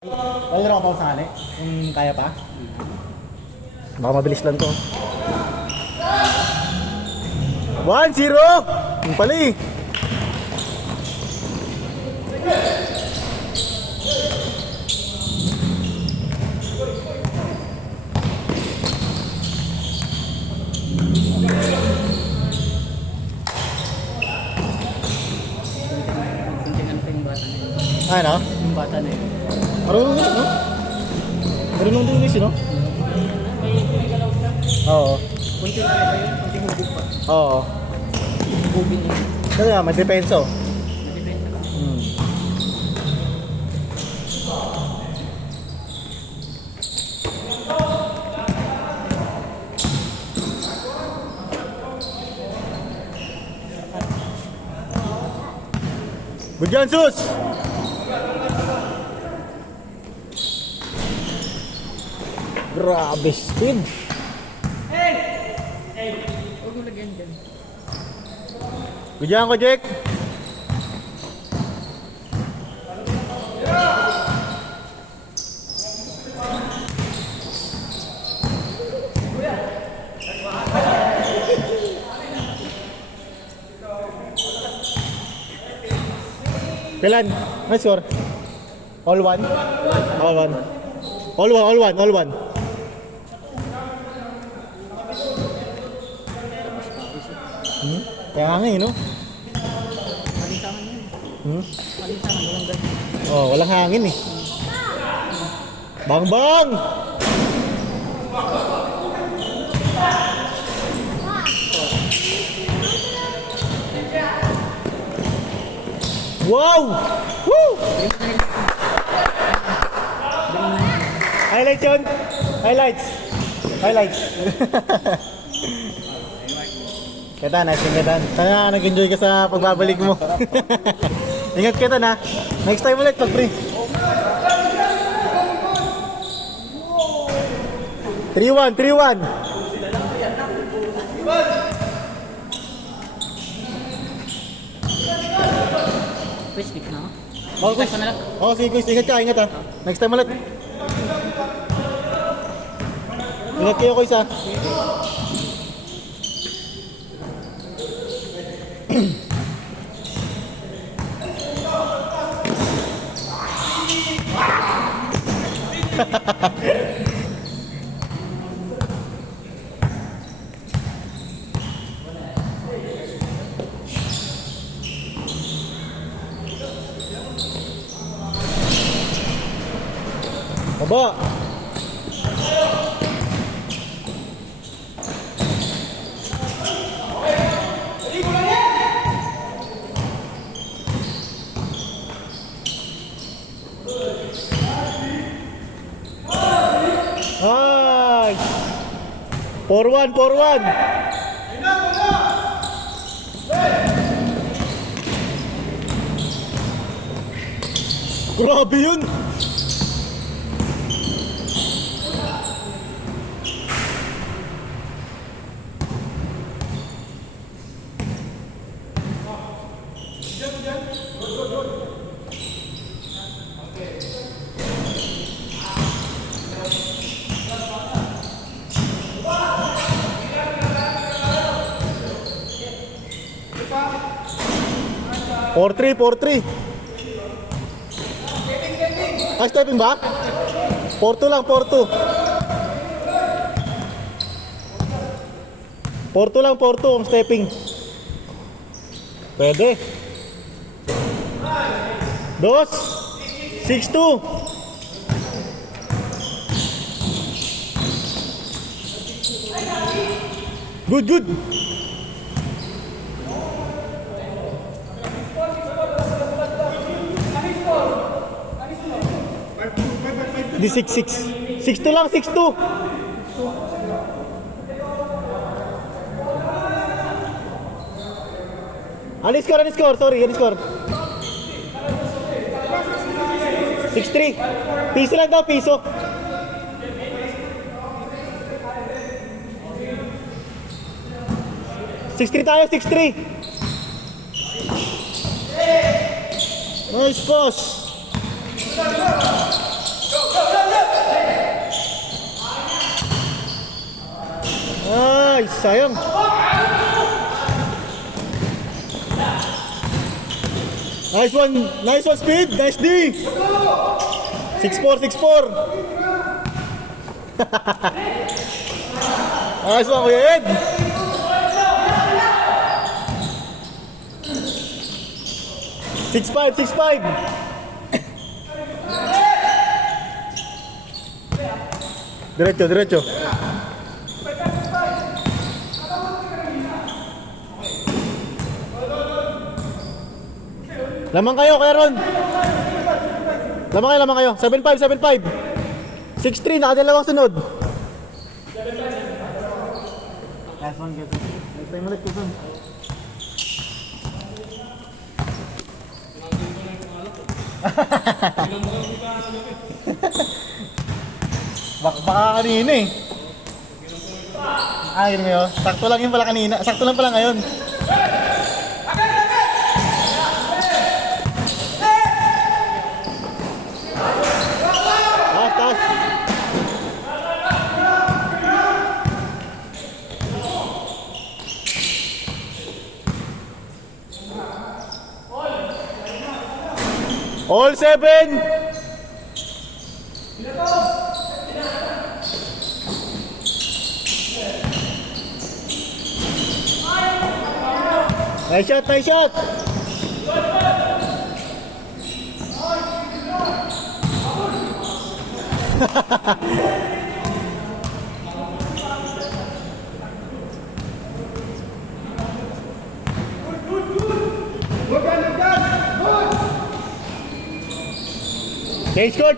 Wala ako pa sakali. Kung kaya pa. Baka mabilis lang to. 1-0! Yung pala eh. Ay, no? Yung bata na yun. Marunong din, no? Marunong din guys, no? Oo. Kunti na ba yun? Kunti hubog pa. Oo. Hubogin niya. Kaya nga, may depenso. Nadipenta ka. Good yan, Sus! Grabe speed. Huwag mo lagyan dyan. Good yan ko, Jake. Kailan? Ano score? All one? All one. All one, all one, all one. Kaya nga eh, no? Malinsangan yun. Malinsangan, walang ganyan. Oh, walang hangin eh. Bang bang! Wow! Woo! Highlights yun? Highlights! Highlights! Ketan, nice yung Ketan. Sana nag-enjoy ka sa pagbabalik mo. Ingat Ketan ha. Next time ulit pag free. 3-1, 3-1. First pick na ako. Oh, Kuis. Oh, sige Kuis. Ingat ka, ingat ha. Next time ulit. Ingat kayo Kuis ha. Baba. Nice. 4-1, 4-1. Grabe yun. Four three, 4-3. Ah, stepping back? 4-2 lang, 4-2. 4-2 lang, 4-2 ang stepping. Pwede. 2, 6-2. Good, good. Di 6-6. 6-2 lang, 6-2. Ano score, ano score? Sorry, ano score? 6-3. Piso lang daw, piso. Six-3 tayo, 6-3. Nice pass. sayang. Nice one, Speed. Nice D. 6-4. Nice one, Kuya Ed. Six five. Diretso. Lamang kayo, Kuya Ron. Lamang kayo. 7-5. 6-3, nakadalawang sunod. Last one, get it. Next time ulit, Kusun. Baka kanina eh. Yun ngayon. Sakto lang yun pala kanina. Sakto lang pala ngayon. Taas. All 7. Nice shot.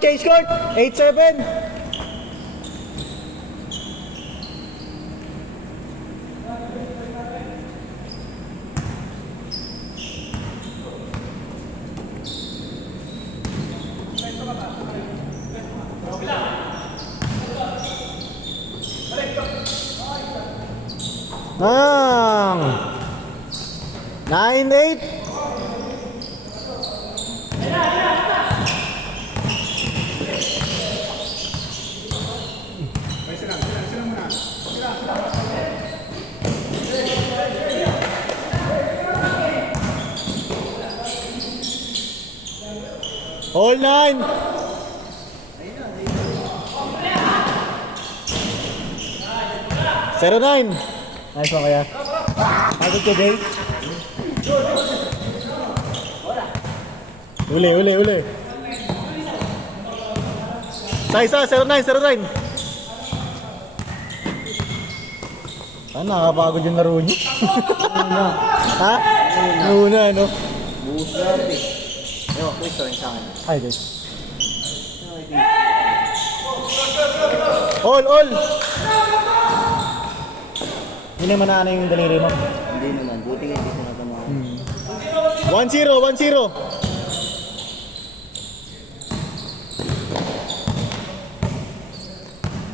Change court. 8-7. Nang 9-8. All 9. Zero 9. Nice one, Kuya. Pagod ka, Jay. Uli. Isa, 0-9. Nakakapagod yung laro niyo. Ha? Muna, no? Buhos grabe. Ewan, Cristo rin sa akin. Hi, guys. All! Hindi naman na yung daliri mo. Hindi naman, buti nga hindi ko natamaan. 1-0.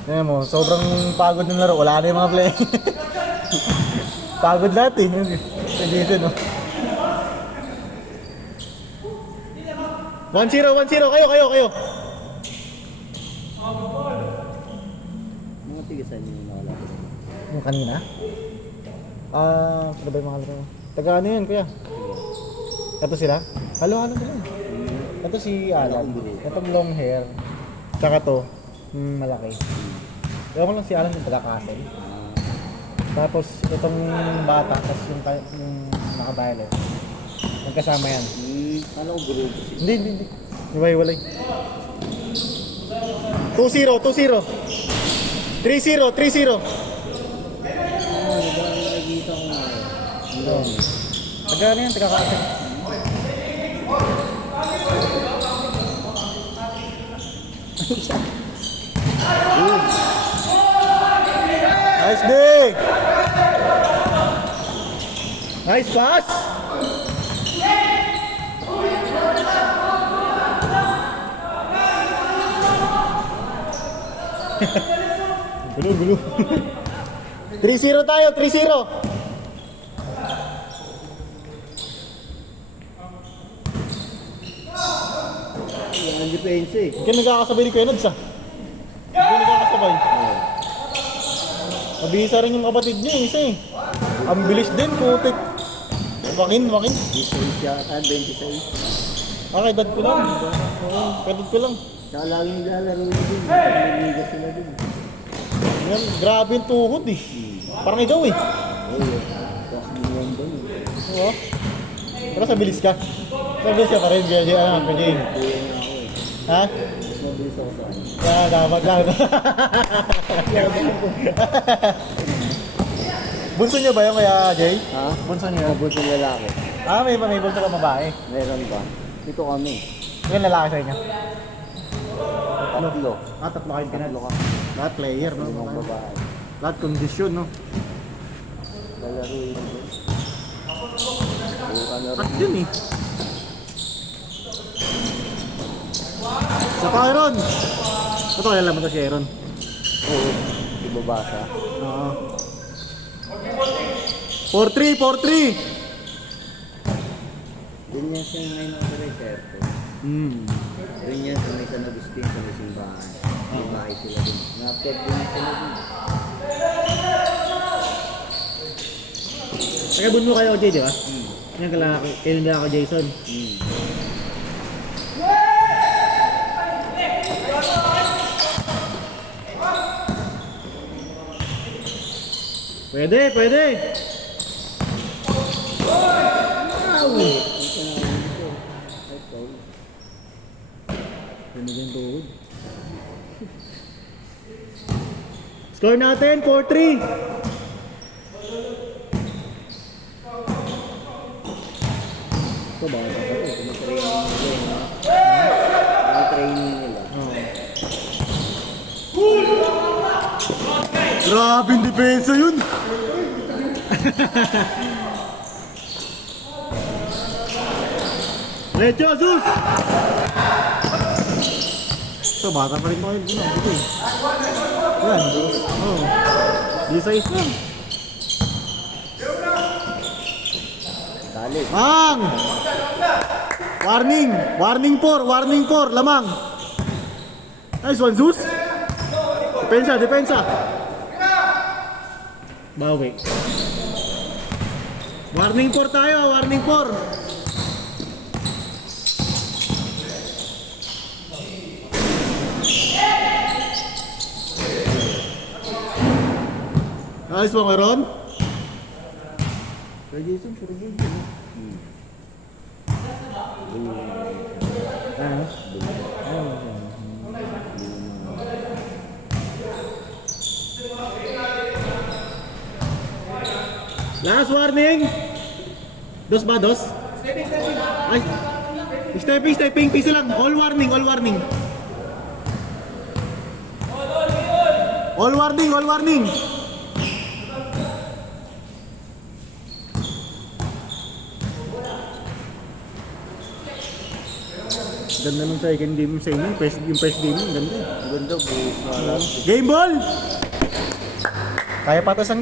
Tingnan mo, sobrang pagod ng laro. Wala na yung mga play. Pagod lahat eh. Dito, no? 1-0. Kayo. Mga tigasan yung nakalala. Yung kanina? Ano ba yung mga laro? Taga ano yun, Kuya? Ito sila? Halo nila. Ito si Alan. Itong long hair. Tsaka to, malaki. Ewan ko lang si Alan yung taga-castle. Tapos itong bata, tapos yung naka-violet. Magkasama yan. Kala ko grupo siya. Hindi. Iwalay. 2-0. 3-0. Ano ba nakikita ko nga? Taga ano yan, taga-castle. Nice day! Nice pass! Gulo. 3-0 tayo, 3-0! Ang depensa eh. Hindi ka nagkakasabay ni Kuya Nods ah. Hindi ka nagkakasabay. Mabisa rin yung kapatid niya, isa eh. Ang bilis din, putik. Wakin. 26 yata, 26. Ah, kay dad ko lang. Oo, kay dad ko lang. Tsaka laging naglalaro na din. Nagliga sila din. Yan, grabe yung tuhod eh. Parang ikaw eh. Oo, tapos ginawan doon. Oo. Pero sa bilis ka. Sa bilis ka pa rin, Jay. Kuya nga ako eh. Ha? Mas mabilis ako sa akin. Kaya dapat lang. Bunso niyo ba yung kaya Jay? Ha? Bunso niyo? Mabot yung lalaki. Ah, may bunso ka babae. Meron ba? Ito kami. Ilan lalaki sa inyo? Tatlo. Ah, tatlo kayong pinad. Tatlo ka. Lahat player, no? Limang babae. Lahat kondisyon, no? Lalaro yun din. O ano At rin. yun eh. Sa pa, Aaron! Ito kaya mo to si Aaron. Oo. Si Babasa. Oo. 4-3! Doon niya siya ngayon ako rin, Serto. Doon niya sa may San Agustin, sa may simbahan. May bahay sila doon. Na-upload din sila doon. Nagabun mo kayo, Jay, di ba? Yan kalaki. Kayo nila ako, Jason. Pwede! Score natin, 4-3! Ito ba? Training nila. Grabe yung depensa yun! Lecho, Asus! Ito, bata pa rin tayo. Ito eh. Yan. Oo. D-size lang. Dali. Ang! Warning 4, lamang. Nice one, Zeus. Depensa. Bawi. Warning 4 tayo, warning 4. Nice one, Aaron. Kaya Jason, puro yun. Last warning. Dos ba, dos? Ay, stepping, piso lang. All warning. All warning. Ganda nung second game sa inyo, yung first game, ganda. Ganda, buhos na lang. Game ball! Kaya patas ang